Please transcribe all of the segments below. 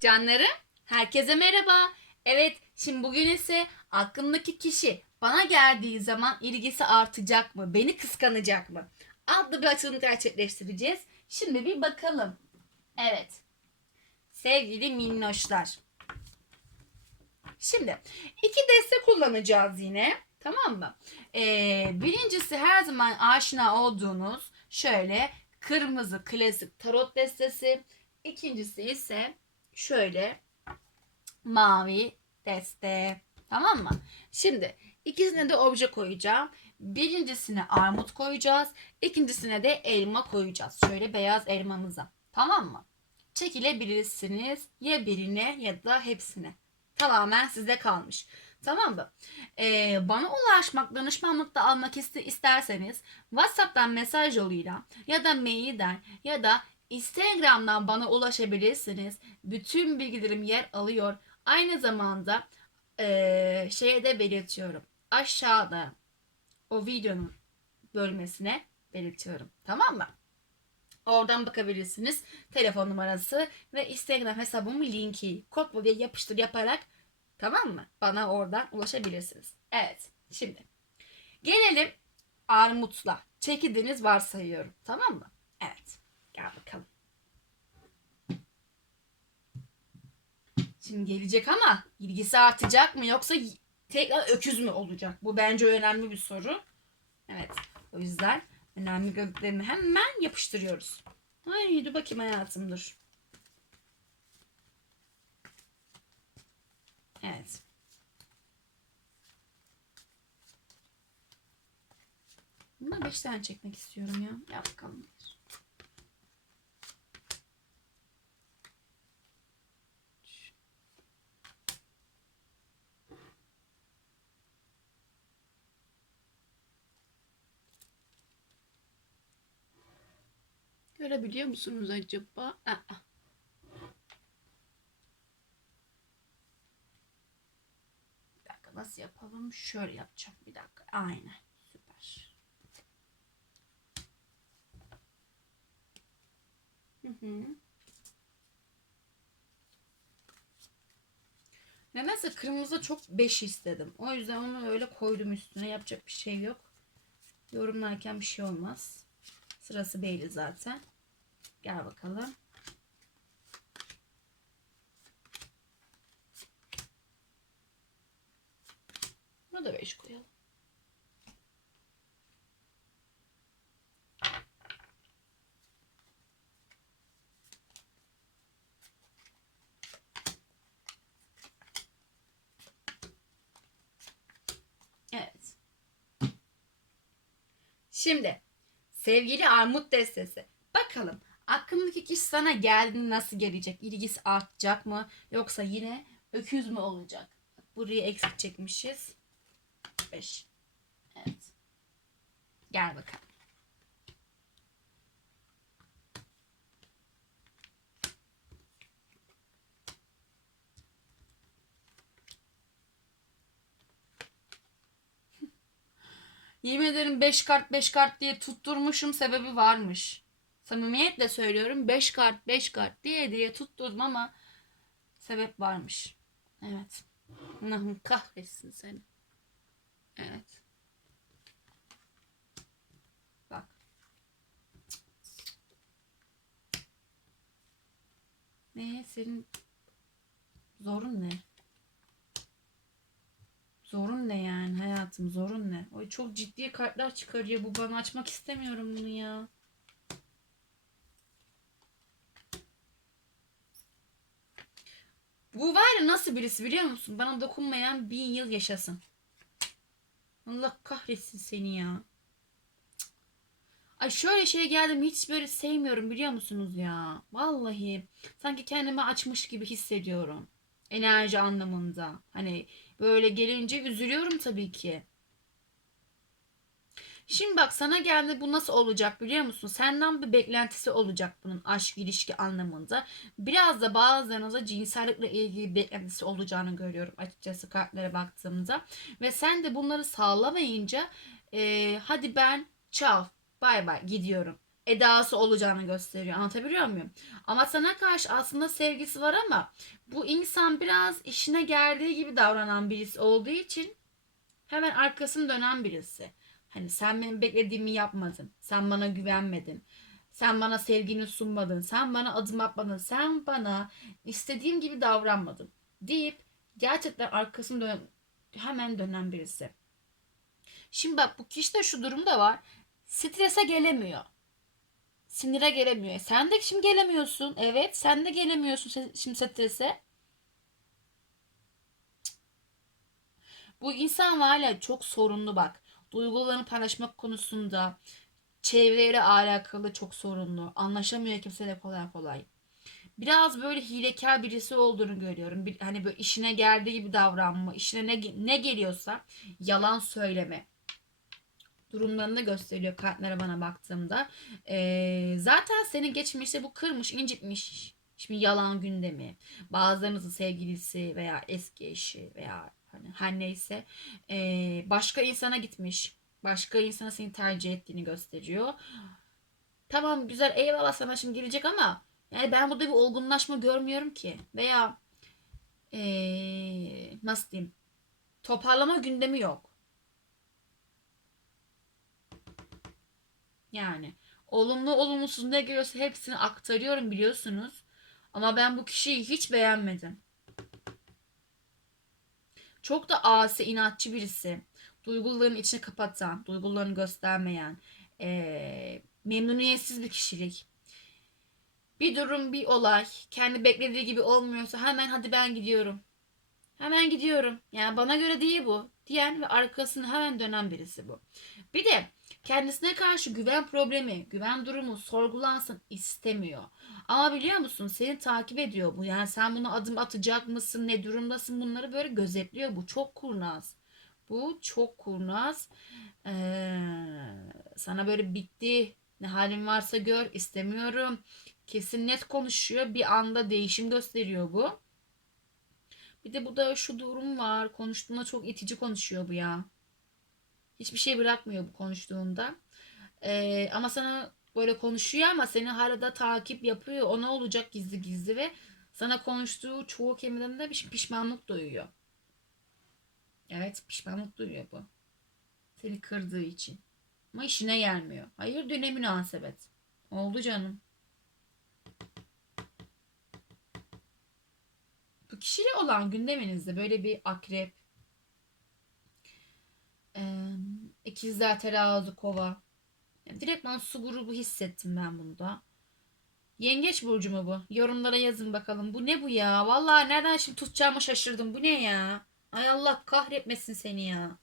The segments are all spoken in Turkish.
Canlarım, herkese merhaba. Evet, şimdi bugün ise aklımdaki kişi bana geldiği zaman ilgisi artacak mı, beni kıskanacak mı? Adlı bir açılım gerçekleştireceğiz. Şimdi bir bakalım. Evet. Sevgili minnoşlar. Şimdi iki deste kullanacağız yine. Tamam mı? Ee, birincisi her zaman aşina olduğunuz şöyle kırmızı klasik tarot destesi. İkincisi ise şöyle mavi deste. Tamam mı? Şimdi ikisine de obje koyacağım. Birincisine armut koyacağız. İkincisine de elma koyacağız. Şöyle beyaz elmamıza. Tamam mı? Çekilebilirsiniz ya birine ya da hepsine. Tamamen size kalmış. Tamam mı? Ee, bana ulaşmak, danışmanlık da almak iste- isterseniz WhatsApp'tan mesaj yoluyla ya da mailden ya da Instagram'dan bana ulaşabilirsiniz. Bütün bilgilerim yer alıyor. Aynı zamanda eee şeye de belirtiyorum. Aşağıda o videonun bölmesine belirtiyorum. Tamam mı? Oradan bakabilirsiniz. Telefon numarası ve Instagram hesabımın linki. Diye yapıştır yaparak tamam mı? Bana oradan ulaşabilirsiniz. Evet. Şimdi gelelim armutla. Çekildiğiniz varsayıyorum. Tamam mı? Evet. Gel bakalım. Şimdi gelecek ama ilgisi artacak mı yoksa tekrar öküz mü olacak? Bu bence önemli bir soru. Evet. O yüzden önemli gördüklerimi hemen yapıştırıyoruz. Ay dur bakayım hayatım dur. Evet. Bundan 5 tane çekmek istiyorum ya. Yap bakalım. Görebiliyor musunuz acaba? Aa. Bir dakika nasıl yapalım? Şöyle yapacağım. Bir dakika. Aynen. Süper. Hı hı. Kırmızı çok 5 istedim. O yüzden onu öyle koydum üstüne. Yapacak bir şey yok. Yorumlarken bir şey olmaz. Sırası belli zaten. Gel bakalım. Buna da 5 koyalım. Evet. Şimdi sevgili armut destesi. Bakalım aklındaki kişi sana geldiğinde nasıl gelecek? İlgisi artacak mı? Yoksa yine öküz mü olacak? Buraya eksik çekmişiz. 5. Evet. Gel bakalım. Yemin ederim 5 kart 5 kart diye tutturmuşum sebebi varmış. Samimiyetle söylüyorum 5 kart 5 kart diye diye tutturdum ama sebep varmış. Evet. Allah'ım kahretsin seni. Evet. Bak. Ne senin zorun ne? Zorun ne yani hayatım zorun ne? Oy çok ciddi kartlar çıkarıyor bu bana açmak istemiyorum bunu ya. Bu var ya nasıl birisi biliyor musun? Bana dokunmayan bin yıl yaşasın. Allah kahretsin seni ya. Ay şöyle şey geldim hiç böyle sevmiyorum biliyor musunuz ya? Vallahi sanki kendimi açmış gibi hissediyorum. Enerji anlamında. Hani böyle gelince üzülüyorum tabii ki. Şimdi bak sana geldi bu nasıl olacak biliyor musun? Senden bir beklentisi olacak bunun aşk ilişki anlamında. Biraz da bazılarınıza cinsellikle ilgili beklentisi olacağını görüyorum açıkçası kartlara baktığımda. Ve sen de bunları sağlamayınca e, hadi ben çav bay bay gidiyorum. edası olacağını gösteriyor. Anlatabiliyor muyum? Ama sana karşı aslında sevgisi var ama bu insan biraz işine geldiği gibi davranan birisi olduğu için hemen arkasını dönen birisi. Hani sen benim beklediğimi yapmadın. Sen bana güvenmedin. Sen bana sevgini sunmadın. Sen bana adım atmadın. Sen bana istediğim gibi davranmadın. Deyip gerçekten arkasını dön hemen dönen birisi. Şimdi bak bu kişide şu durum da var. Strese gelemiyor. Sinire gelemiyor. E sen de şimdi gelemiyorsun. Evet sen de gelemiyorsun şimdi strese. Bu insan hala çok sorunlu bak. Duygularını paylaşmak konusunda çevreyle alakalı çok sorunlu. Anlaşamıyor kimseyle kolay kolay. Biraz böyle hilekar birisi olduğunu görüyorum. Bir, hani böyle işine geldiği gibi davranma, işine ne, ne geliyorsa yalan söyleme durumlarını gösteriyor kartlara bana baktığımda. Ee, zaten senin geçmişte bu kırmış, incitmiş. Şimdi yalan gündemi. Bazılarınızın sevgilisi veya eski eşi veya hani her neyse ee, başka insana gitmiş. Başka insana seni tercih ettiğini gösteriyor. Tamam güzel eyvallah sana şimdi gelecek ama yani ben burada bir olgunlaşma görmüyorum ki. Veya ee, nasıl diyeyim? Toparlama gündemi yok. Yani olumlu olumsuz ne geliyorsa hepsini aktarıyorum biliyorsunuz. Ama ben bu kişiyi hiç beğenmedim. Çok da asi, inatçı birisi. Duygularını içine kapatan, duygularını göstermeyen, eee, memnuniyetsiz bir kişilik. Bir durum, bir olay kendi beklediği gibi olmuyorsa hemen hadi ben gidiyorum. Hemen gidiyorum. Yani bana göre değil bu. Diyen ve arkasını hemen dönen birisi bu. Bir de kendisine karşı güven problemi, güven durumu sorgulansın istemiyor. Ama biliyor musun seni takip ediyor bu. Yani sen buna adım atacak mısın, ne durumdasın bunları böyle gözetliyor. Bu çok kurnaz. Bu çok kurnaz. Ee, sana böyle bitti, ne halin varsa gör, istemiyorum. Kesin net konuşuyor. Bir anda değişim gösteriyor bu. Bir de bu da şu durum var. Konuştuğunda çok itici konuşuyor bu ya. Hiçbir şey bırakmıyor bu konuştuğunda. Ee, ama sana böyle konuşuyor ama seni hala da takip yapıyor. O ne olacak gizli gizli ve sana konuştuğu çoğu kelimeden de bir pişmanlık duyuyor. Evet pişmanlık duyuyor bu. Seni kırdığı için. Ama işine gelmiyor. Hayır ne münasebet. Oldu canım. Bu kişiyle olan gündeminizde böyle bir akrep, eee, ikizler, terazi, kova. Yani direktman su grubu hissettim ben bunda. Yengeç burcu mu bu? Yorumlara yazın bakalım. Bu ne bu ya? Vallahi nereden şimdi tutacağımı şaşırdım. Bu ne ya? Ay Allah kahretmesin seni ya.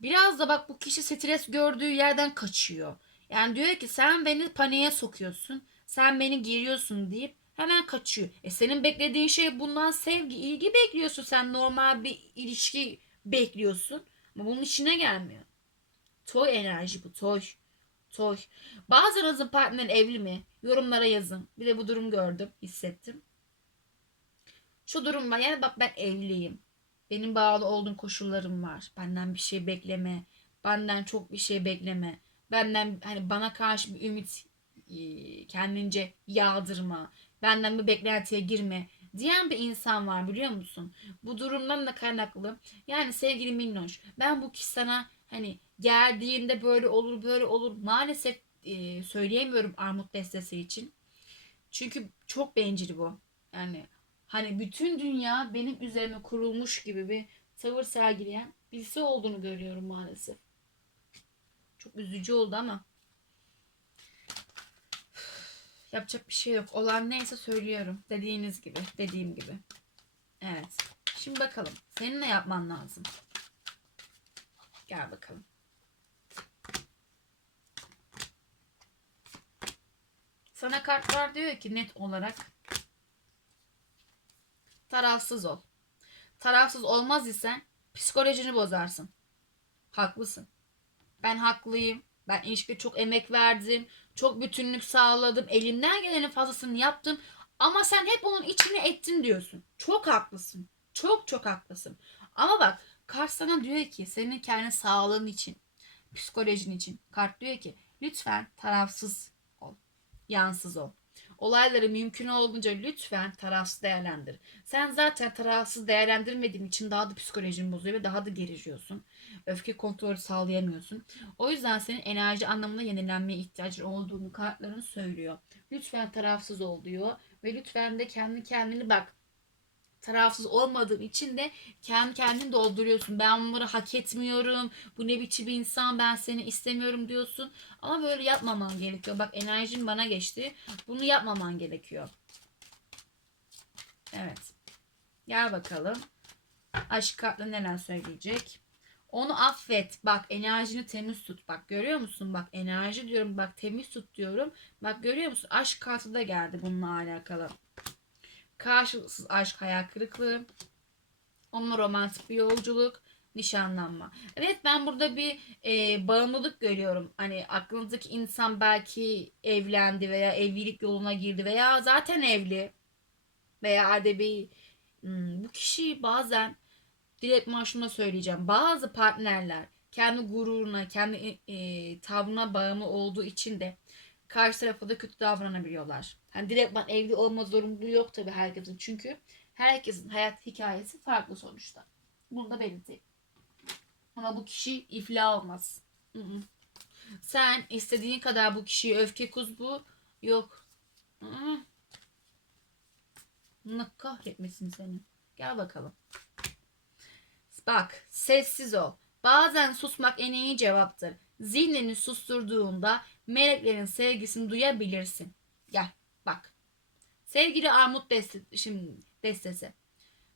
Biraz da bak bu kişi stres gördüğü yerden kaçıyor. Yani diyor ki sen beni paniğe sokuyorsun. Sen beni geriyorsun deyip hemen kaçıyor. E senin beklediğin şey bundan sevgi, ilgi bekliyorsun. Sen normal bir ilişki bekliyorsun. Ama bunun işine gelmiyor. Toy enerji bu toy. Toy. Bazılarınızın partner evli mi? Yorumlara yazın. Bir de bu durum gördüm, hissettim. Şu durum var. Yani bak ben evliyim. Benim bağlı olduğum koşullarım var. Benden bir şey bekleme. Benden çok bir şey bekleme. Benden hani bana karşı bir ümit e, kendince yağdırma. Benden bir beklentiye girme diyen bir insan var biliyor musun? Bu durumdan da kaynaklı. Yani sevgili Minnoş ben bu kişi sana hani geldiğinde böyle olur böyle olur maalesef e, söyleyemiyorum armut destesi için. Çünkü çok bencil bu. Yani hani bütün dünya benim üzerime kurulmuş gibi bir tavır sergileyen birisi olduğunu görüyorum maalesef. Çok üzücü oldu ama yapacak bir şey yok. Olan neyse söylüyorum. Dediğiniz gibi, dediğim gibi. Evet. Şimdi bakalım. Senin ne yapman lazım? Gel bakalım. Sana kartlar diyor ki net olarak tarafsız ol. Tarafsız olmaz isen psikolojini bozarsın. Haklısın. Ben haklıyım. Ben ilişkide çok emek verdim. Çok bütünlük sağladım. Elimden gelenin fazlasını yaptım. Ama sen hep onun içine ettin diyorsun. Çok haklısın. Çok çok haklısın. Ama bak kart sana diyor ki senin kendi sağlığın için, psikolojin için. Kart diyor ki Lütfen tarafsız ol. Yansız ol. Olayları mümkün olduğunca lütfen tarafsız değerlendir. Sen zaten tarafsız değerlendirmediğin için daha da psikolojin bozuyor ve daha da geriliyorsun. Öfke kontrolü sağlayamıyorsun. O yüzden senin enerji anlamında yenilenmeye ihtiyacın olduğunu kartların söylüyor. Lütfen tarafsız ol diyor. Ve lütfen de kendi kendini bak tarafsız olmadığın için de kendi kendini dolduruyorsun. Ben bunları hak etmiyorum. Bu ne biçim bir insan ben seni istemiyorum diyorsun. Ama böyle yapmaman gerekiyor. Bak enerjin bana geçti. Bunu yapmaman gerekiyor. Evet. Gel bakalım. Aşk kartı neler söyleyecek? Onu affet. Bak enerjini temiz tut. Bak görüyor musun? Bak enerji diyorum. Bak temiz tut diyorum. Bak görüyor musun? Aşk kartı da geldi bununla alakalı. Karşılıksız aşk hayal kırıklığı. Onunla romantik bir yolculuk. Nişanlanma. Evet ben burada bir e, bağımlılık görüyorum. Hani aklınızdaki insan belki evlendi veya evlilik yoluna girdi veya zaten evli. Veya de bir hmm, bu kişi bazen direkt şunu da söyleyeceğim. Bazı partnerler kendi gururuna, kendi e, tavrına bağımlı olduğu için de karşı tarafa da kötü davranabiliyorlar. Hani direkt ben evli olma zorunluluğu yok tabii herkesin. Çünkü herkesin hayat hikayesi farklı sonuçta. Bunu da belirteyim. Ama bu kişi iflah olmaz. Hı hı. Sen istediğin kadar bu kişiyi öfke kuz bu. Yok. Allah kahretmesin seni. Gel bakalım. Bak sessiz ol. Bazen susmak en iyi cevaptır. Zihnini susturduğunda meleklerin sevgisini duyabilirsin. Gel bak. Sevgili armut destesi.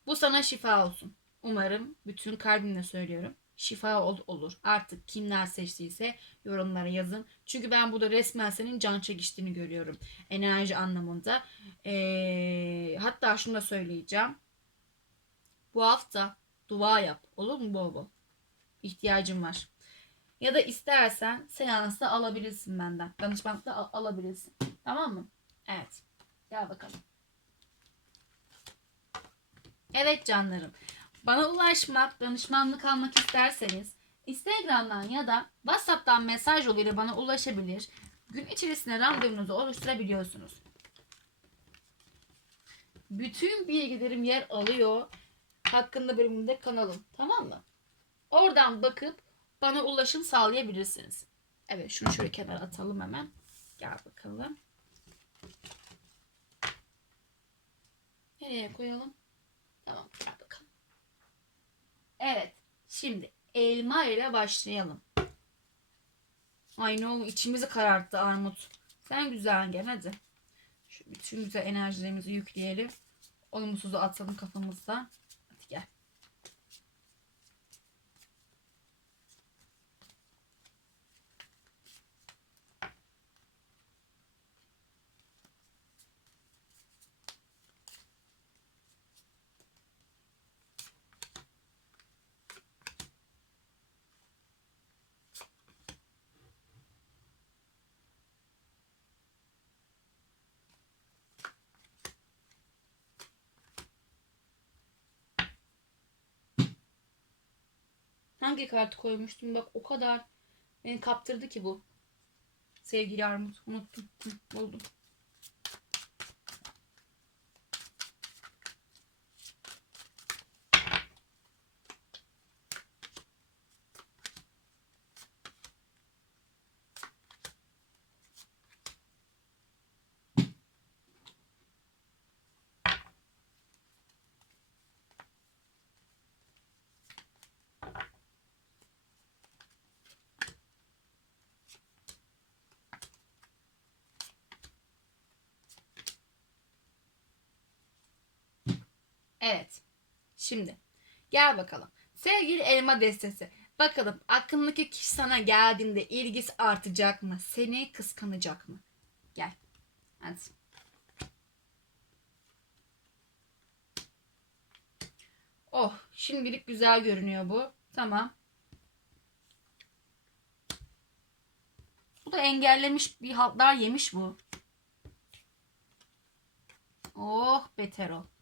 Bu sana şifa olsun. Umarım bütün kalbimle söylüyorum. Şifa ol, olur. Artık kimler seçtiyse yorumlara yazın. Çünkü ben burada resmen senin can çekiştiğini görüyorum. Enerji anlamında. Ee, hatta şunu da söyleyeceğim. Bu hafta dua yap. Olur mu bol bol? İhtiyacım var. Ya da istersen seansta alabilirsin benden. Danışmanlıkta al- alabilirsin. Tamam mı? Evet. Gel bakalım. Evet canlarım. Bana ulaşmak, danışmanlık almak isterseniz Instagram'dan ya da WhatsApp'tan mesaj yoluyla bana ulaşabilir. Gün içerisinde randevunuzu oluşturabiliyorsunuz. Bütün bilgilerim yer alıyor. Hakkında bölümünde kanalım. Tamam mı? Oradan bakıp bana ulaşım sağlayabilirsiniz. Evet şunu şöyle kenara atalım hemen. Gel bakalım. Nereye koyalım? Tamam gel bakalım. Evet. Şimdi elma ile başlayalım. Ay ne oldu içimizi kararttı armut. Sen güzel gel hadi. Şu bütün güzel enerjilerimizi yükleyelim. Olumsuzu atalım kafamızdan. Hadi gel. Hangi kartı koymuştum? Bak o kadar beni kaptırdı ki bu. Sevgili Armut. Unuttum. Hı, buldum. Evet. Şimdi gel bakalım. Sevgili elma destesi. Bakalım aklındaki kişi sana geldiğinde ilgisi artacak mı? Seni kıskanacak mı? Gel. Hadi. Oh şimdilik güzel görünüyor bu. Tamam. Bu da engellemiş bir haltlar yemiş bu. Oh beter ol.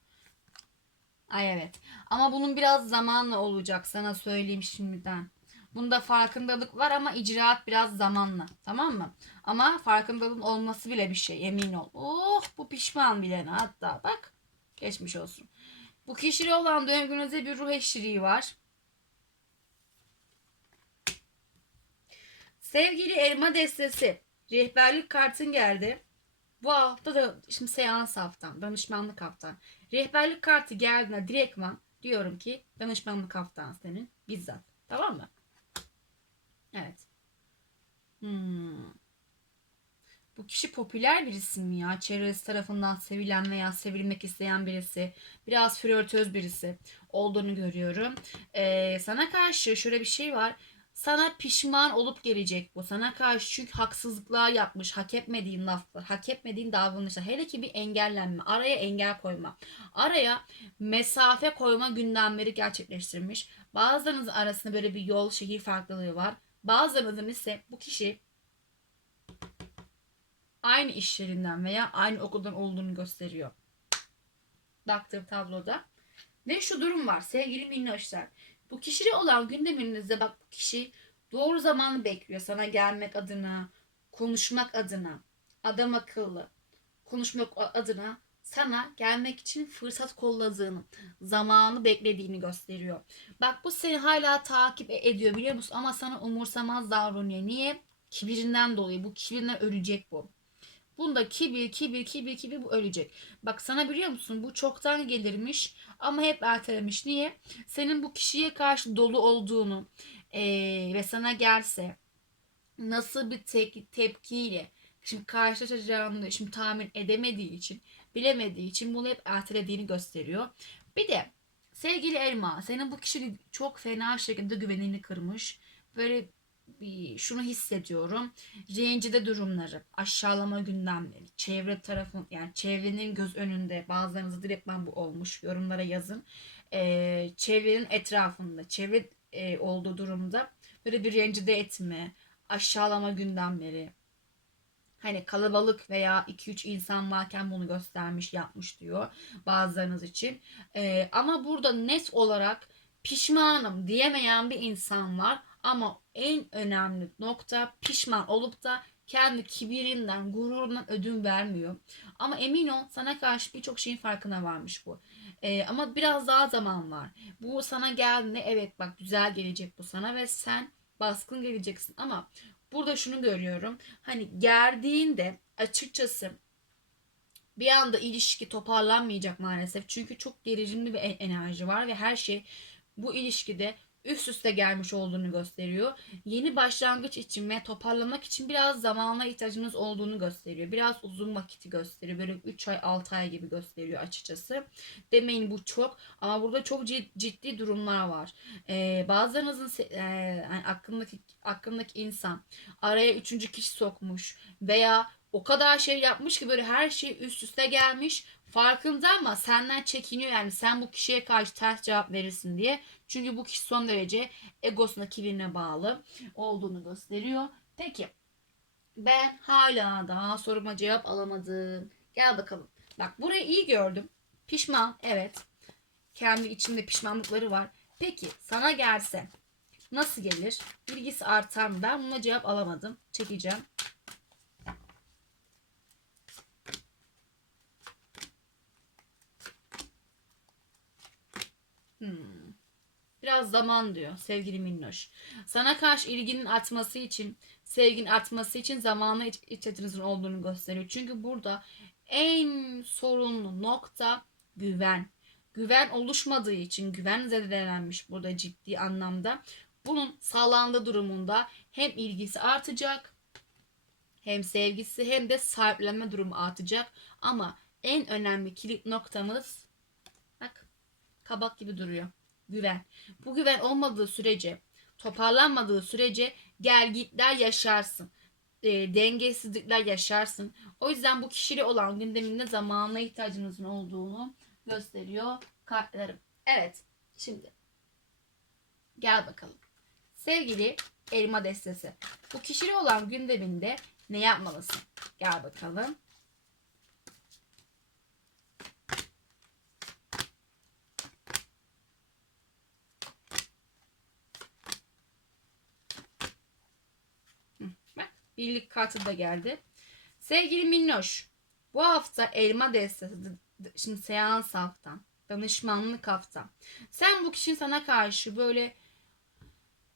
Ay evet. Ama bunun biraz zamanla olacak sana söyleyeyim şimdiden. Bunda farkındalık var ama icraat biraz zamanla. Tamam mı? Ama farkındalığın olması bile bir şey emin ol. Oh bu pişman bile hatta bak geçmiş olsun. Bu kişiyle olan döngünüzde bir ruh eşliliği var. Sevgili elma destesi. Rehberlik kartın geldi. Bu hafta da şimdi seans haftan, danışmanlık haftan. Rehberlik kartı geldiğinde direktman diyorum ki danışmanlık haftan senin bizzat. Tamam mı? Evet. Hmm. Bu kişi popüler birisi mi ya? Çevresi tarafından sevilen veya sevilmek isteyen birisi. Biraz flörtöz birisi olduğunu görüyorum. Ee, sana karşı şöyle bir şey var. Sana pişman olup gelecek bu. Sana karşı çünkü haksızlıklar yapmış. Hak etmediğin laflar, hak etmediğin davranışlar. Hele ki bir engellenme. Araya engel koyma. Araya mesafe koyma gündemleri gerçekleştirmiş. Bazılarınızın arasında böyle bir yol, şehir farklılığı var. Bazılarınızın ise bu kişi aynı iş yerinden veya aynı okuldan olduğunu gösteriyor. Baktığım tabloda. Ve şu durum var sevgili minnoşlar. Bu kişiyle olan gündeminizde bak bu kişi doğru zamanı bekliyor sana gelmek adına, konuşmak adına, adam akıllı konuşmak adına sana gelmek için fırsat kolladığını, zamanı beklediğini gösteriyor. Bak bu seni hala takip e- ediyor biliyor musun? Ama sana umursamaz davranıyor. Niye? Kibirinden dolayı. Bu kibirinden ölecek bu. Bunda kibir, kibir, kibir, kibir bu ölecek. Bak sana biliyor musun bu çoktan gelirmiş ama hep ertelemiş. Niye? Senin bu kişiye karşı dolu olduğunu eee, ve sana gelse nasıl bir te- tepkiyle şimdi karşılaşacağını şimdi tahmin edemediği için bilemediği için bunu hep ertelediğini gösteriyor. Bir de sevgili Elma senin bu kişi çok fena şekilde güvenini kırmış. Böyle şunu hissediyorum. Rencide durumları, aşağılama gündemleri, çevre tarafın yani çevrenin göz önünde bazılarınızı direktman bu olmuş. Yorumlara yazın. Ee, çevrenin etrafında, çevre e, olduğu durumda böyle bir rencide etme, aşağılama gündemleri. Hani kalabalık veya 2-3 insan varken bunu göstermiş, yapmış diyor bazılarınız için. Ee, ama burada net olarak pişmanım diyemeyen bir insan var. Ama en önemli nokta pişman olup da kendi kibirinden, gururundan ödün vermiyor. Ama emin ol sana karşı birçok şeyin farkına varmış bu. Ee, ama biraz daha zaman var. Bu sana geldiğinde evet bak güzel gelecek bu sana ve sen baskın geleceksin. Ama burada şunu görüyorum. Hani gerdiğinde açıkçası bir anda ilişki toparlanmayacak maalesef. Çünkü çok gerilimli bir enerji var ve her şey bu ilişkide üst üste gelmiş olduğunu gösteriyor. Yeni başlangıç için ve toparlamak için biraz zamana ihtiyacınız olduğunu gösteriyor. Biraz uzun vakiti gösteriyor. Böyle 3 ay 6 ay gibi gösteriyor açıkçası. Demeyin bu çok ama burada çok ciddi durumlar var. Ee, bazılarınızın e, yani aklındaki aklındaki insan araya üçüncü kişi sokmuş veya o kadar şey yapmış ki böyle her şey üst üste gelmiş. Farkında ama senden çekiniyor yani sen bu kişiye karşı ters cevap verirsin diye. Çünkü bu kişi son derece egosuna, kibirine bağlı olduğunu gösteriyor. Peki ben hala daha soruma cevap alamadım. Gel bakalım. Bak burayı iyi gördüm. Pişman evet. Kendi içinde pişmanlıkları var. Peki sana gelse nasıl gelir? Bilgisi artar mı? Ben buna cevap alamadım. Çekeceğim. Hmm. Biraz zaman diyor sevgili Minnoş. Sana karşı ilginin artması için, sevginin artması için zamanla iç, olduğunu gösteriyor. Çünkü burada en sorunlu nokta güven. Güven oluşmadığı için güven zedelenmiş burada ciddi anlamda. Bunun sağlandığı durumunda hem ilgisi artacak hem sevgisi hem de sahiplenme durumu artacak. Ama en önemli kilit noktamız bak kabak gibi duruyor güven. Bu güven olmadığı sürece, toparlanmadığı sürece gelgitler yaşarsın. E, dengesizlikler yaşarsın. O yüzden bu kişiyle olan gündeminde zamanla ihtiyacınızın olduğunu gösteriyor kartlarım. Evet. Şimdi gel bakalım. Sevgili elma destesi. Bu kişiyle olan gündeminde ne yapmalısın? Gel bakalım. Birlik kartı da geldi. Sevgili Minnoş. Bu hafta elma destesi. Şimdi seans haftan. Danışmanlık haftan. Sen bu kişinin sana karşı böyle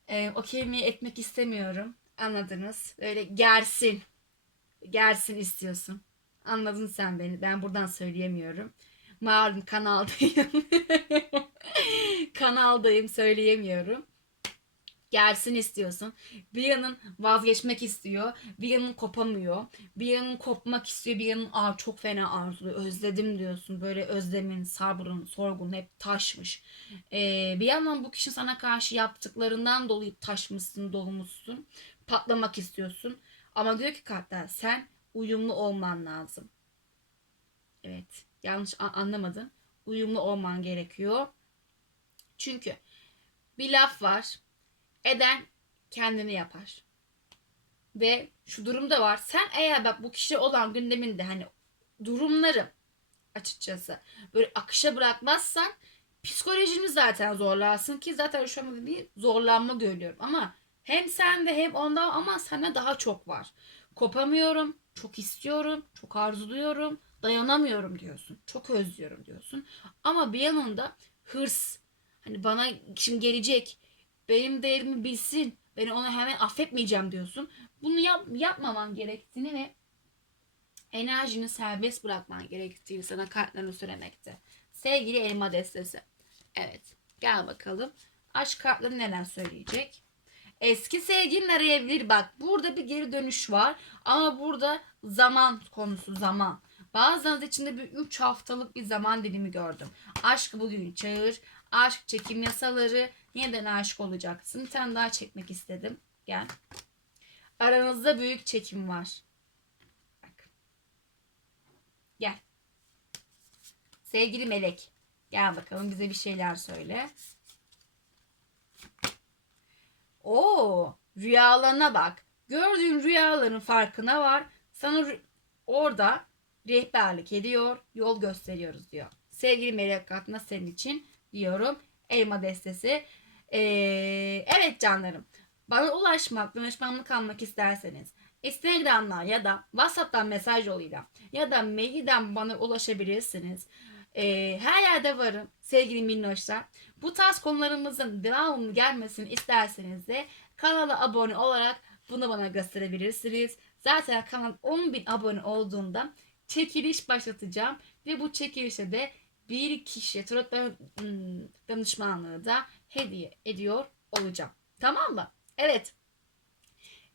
e, o kelimeyi etmek istemiyorum. Anladınız. Böyle gersin. Gersin istiyorsun. Anladın sen beni. Ben buradan söyleyemiyorum. Malum kanaldayım. kanaldayım söyleyemiyorum. Gelsin istiyorsun. Bir yanın vazgeçmek istiyor. Bir yanın kopamıyor. Bir yanın kopmak istiyor. Bir yanın Aa, çok fena arzuluyor. Özledim diyorsun. Böyle özlemin, sabrın, sorgun hep taşmış. Ee, bir yandan bu kişi sana karşı yaptıklarından dolayı taşmışsın, dolmuşsun. Patlamak istiyorsun. Ama diyor ki kartlar sen uyumlu olman lazım. Evet. Yanlış anlamadın. Uyumlu olman gerekiyor. Çünkü bir laf var. Eden kendini yapar. Ve şu durumda var. Sen eğer bak bu kişi olan gündeminde hani durumları açıkçası böyle akışa bırakmazsan psikolojini zaten zorlarsın ki zaten şu anda bir zorlanma görüyorum ama hem sende hem onda ama sende daha çok var. Kopamıyorum, çok istiyorum, çok arzuluyorum, dayanamıyorum diyorsun. Çok özlüyorum diyorsun. Ama bir yanında hırs. Hani bana şimdi gelecek. Benim değerimi bilsin. Beni ona hemen affetmeyeceğim diyorsun. Bunu yap, yapmaman gerektiğini ve enerjini serbest bırakman gerektiğini sana kartlarını söylemekte. Sevgili elma destesi. Evet. Gel bakalım. Aşk kartları neler söyleyecek? Eski sevgilin arayabilir. Bak burada bir geri dönüş var. Ama burada zaman konusu zaman. Bazılarınız içinde bir 3 haftalık bir zaman dilimi gördüm. Aşk bugün çağır. Aşk çekim yasaları. Yeniden aşık olacaksın. Bir tane daha çekmek istedim. Gel. Aranızda büyük çekim var. Bak. Gel. Sevgili melek. Gel bakalım bize bir şeyler söyle. Oo, rüyalarına bak. Gördüğün rüyaların farkına var. Sana orada rehberlik ediyor, yol gösteriyoruz diyor. Sevgili melek katına senin için diyorum. Elma destesi. Ee, evet canlarım. Bana ulaşmak, danışmanlık almak isterseniz Instagram'dan ya da WhatsApp'tan mesaj yoluyla ya da mailden bana ulaşabilirsiniz. Ee, her yerde varım sevgili minnoşlar. Bu tarz konularımızın devamının gelmesini isterseniz de kanala abone olarak bunu bana gösterebilirsiniz. Zaten kanal 10.000 abone olduğunda çekiliş başlatacağım ve bu çekilişe de bir kişiye tarot ım, danışmanlığı da hediye ediyor olacağım. Tamam mı? Evet.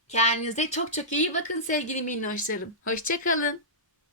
Kendinize çok çok iyi bakın sevgili minnoşlarım. Hoşçakalın.